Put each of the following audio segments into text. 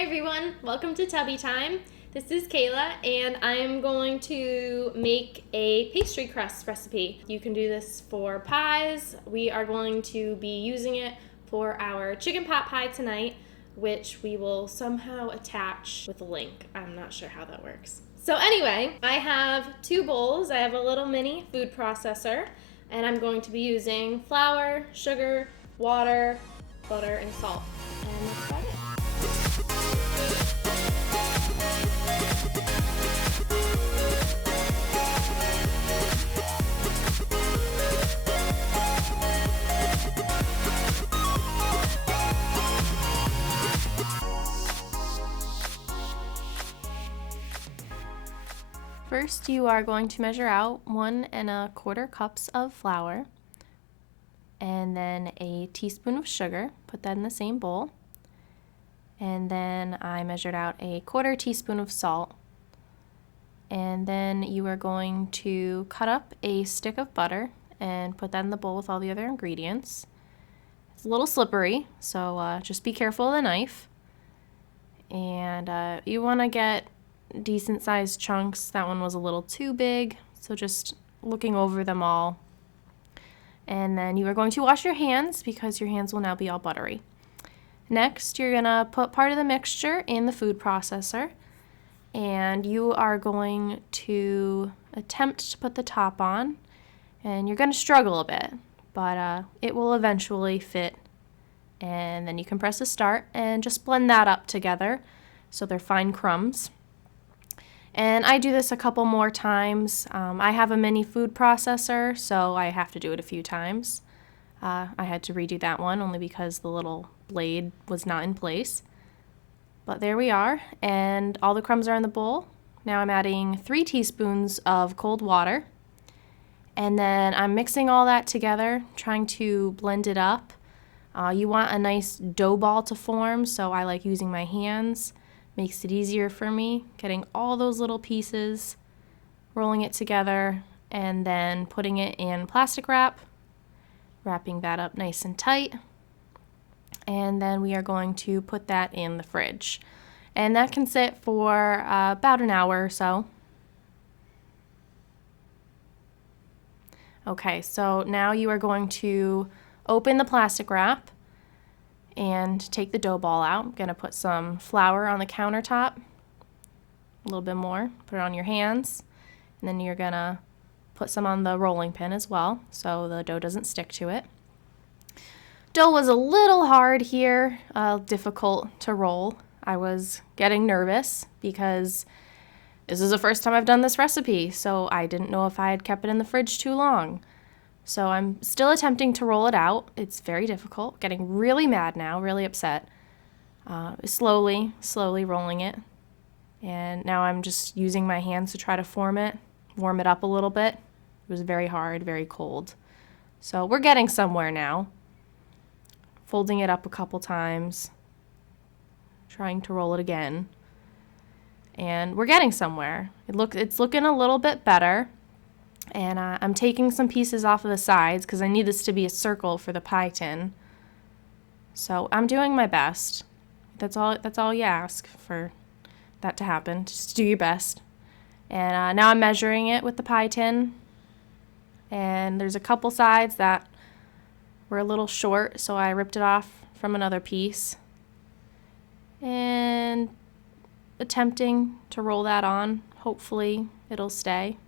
Hi everyone, welcome to Tubby Time. This is Cayla and I'm going to make a pastry crust recipe. You can do this for pies. We are going to be using it for our chicken pot pie tonight, which we will somehow attach with a link. I'm not sure how that works. So anyway, I have two bowls. I have a little mini food processor and I'm going to be using flour, sugar, water, butter, and salt. And that's about it. First, you are going to measure out 1 1/4 cups of flour and then a teaspoon of sugar. Put that in the same bowl. And then I measured out a 1/4 teaspoon of salt. And then you are going to cut up a stick of butter and put that in the bowl with all the other ingredients. It's a little slippery, so just be careful of the knife. And you want to get decent sized chunks. That one was a little too big, so just looking over them all. And then you are going to wash your hands because your hands will now be all buttery. Next, you're gonna put part of the mixture in the food processor and you are going to attempt to put the top on, and you're gonna struggle a bit, but it will eventually fit. And then you can press the start and just blend that up together so they're fine crumbs. And I do this a couple more times. I have a mini food processor, so I have to do it a few times. I had to redo that one only because the little blade was not in place. But there we are, and all the crumbs are in the bowl. Now I'm adding 3 teaspoons of cold water. And then I'm mixing all that together, trying to blend it up. You want a nice dough ball to form, so I like using my hands. Makes it easier for me, getting all those little pieces, rolling it together, and then putting it in plastic wrap, wrapping that up nice and tight. And then we are going to put that in the fridge. And that can sit for about an hour or so. Okay, so now you are going to open the plastic wrap and take the dough ball out. I'm going to put some flour on the countertop, a little bit more, put it on your hands, and then you're going to put some on the rolling pin as well so the dough doesn't stick to it. Dough was a little hard here, difficult to roll. I was getting nervous because this is the first time I've done this recipe, so I didn't know if I had kept it in the fridge too long. So I'm still attempting to roll it out. It's very difficult, getting really mad now, really upset. Slowly rolling it. And now I'm just using my hands to try to form it, warm it up a little bit. It was very hard, very cold. So we're getting somewhere now. Folding it up a couple times, trying to roll it again. And we're getting somewhere. It's looking a little bit better. And I'm taking some pieces off of the sides because I need this to be a circle for the pie tin. So I'm doing my best. That's all you ask for that to happen. Just do your best. And now I'm measuring it with the pie tin. And there's a couple sides that were a little short, so I ripped it off from another piece. And attempting to roll that on. Hopefully it'll stay.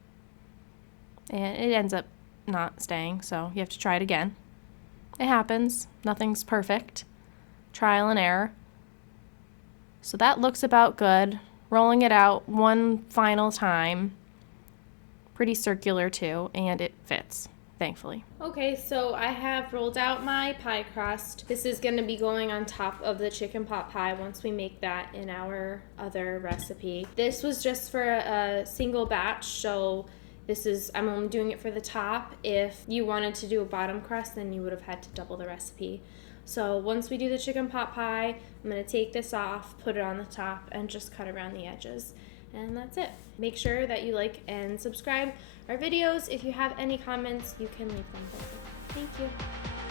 And it ends up not staying, so you have to try it again. It happens. Nothing's perfect. Trial and error. So that looks about good. Rolling it out one final time. Pretty circular too, and it fits, thankfully. Okay, so I have rolled out my pie crust. This is going to be going on top of the chicken pot pie once we make that in our other recipe. This was just for a single batch, so I'm only doing it for the top. If you wanted to do a bottom crust, then you would have had to double the recipe. So once we do the chicken pot pie, I'm going to take this off, put it on the top, and just cut around the edges. And that's it. Make sure that you like and subscribe our videos. If you have any comments, you can leave them below. Thank you.